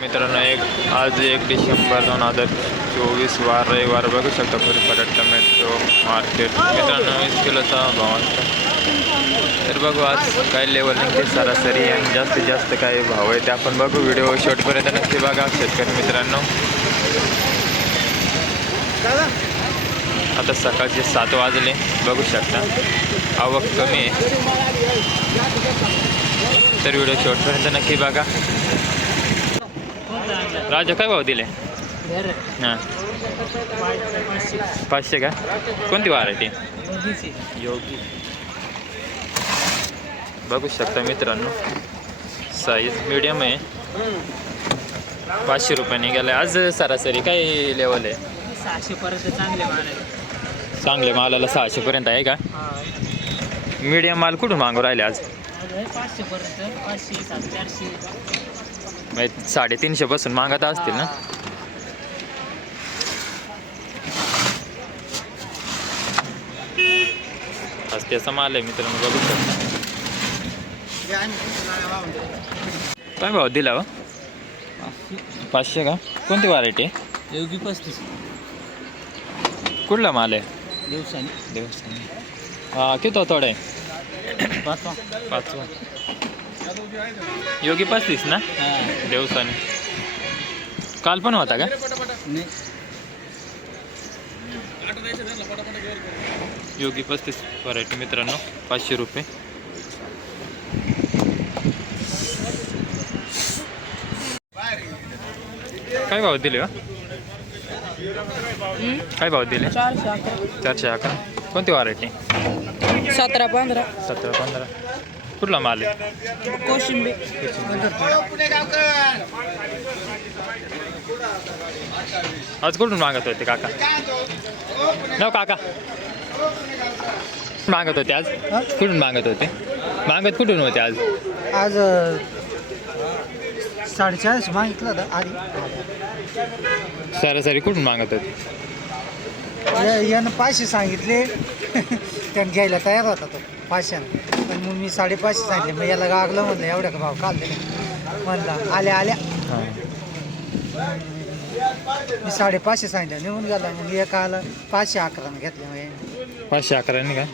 मित्रांनो आज 1 डिसेंबर 2024 वार रविवार बघू शकता पुरीपाडा टोमॅटो मार्केट मित्रांनो 20 किलोचा भाव असतो. तर बघू आज काय लेवल निघते सरासरी आणि जास्तीत जास्त काय भाव आहे ते आपण बघू. व्हिडिओ शेवटपर्यंत नक्की बघा शेतकरी मित्रांनो. आता सकाळचे 7 वाजले बघू शकता, आवक कमी आहे. तर व्हिडिओ शेवटपर्यंत नक्की बघा. राजा काय भाव दिले? हां 500 का? कोणती व्हरायटी? योगी. बघू शकता मित्रांनो साईज मीडियम आहे. 500 रुपये निघाले. आज सरासरी काय लेवल आहे? 600 पर्यंत चांगले मालाला 600 पर्यंत आहे का? मीडियम माल कुठून मागू राहिले आज? 500 पर्यंत 500 400 350 पासून मागत असतील ना? आज त्याचा माल आहे मित्रांनो बघू शकता. काय भाव दिला हो? 500 का? कोणती व्हरायटी? योगी 35. कुठला माल आहे? दिवसांनी हां किती थोडं आहे? 5 योगी 35 ना? दिवसाने काल पण होता का? योगी 35 व्हरायटी मित्रांनो 500 रुपये. काय भाव दिले? काय भाव दिले? 411. कोणती व्हरायटी? 17-15. 17-15. कुठला माल आहे? कोशिंबी. आज कुठून मागत होते काका? न काका मागत होते आज? कुठून मागत होते? मागत कुठून होते आज? आज 450 मागितलं होतं आधी. सरासरी कुठून मागत होते? यानं 500 सांगितले. त्यानं घ्यायला तयार होता तो 500. पण मग मी 550 सांगितले. मग याला गागलं म्हणलं एवढ्या का भाव काल दिले म्हणलं आल्या हां मी 550 सांगितलं निघून गेला. मग एका आला 511 घेतलं. मग 511 का?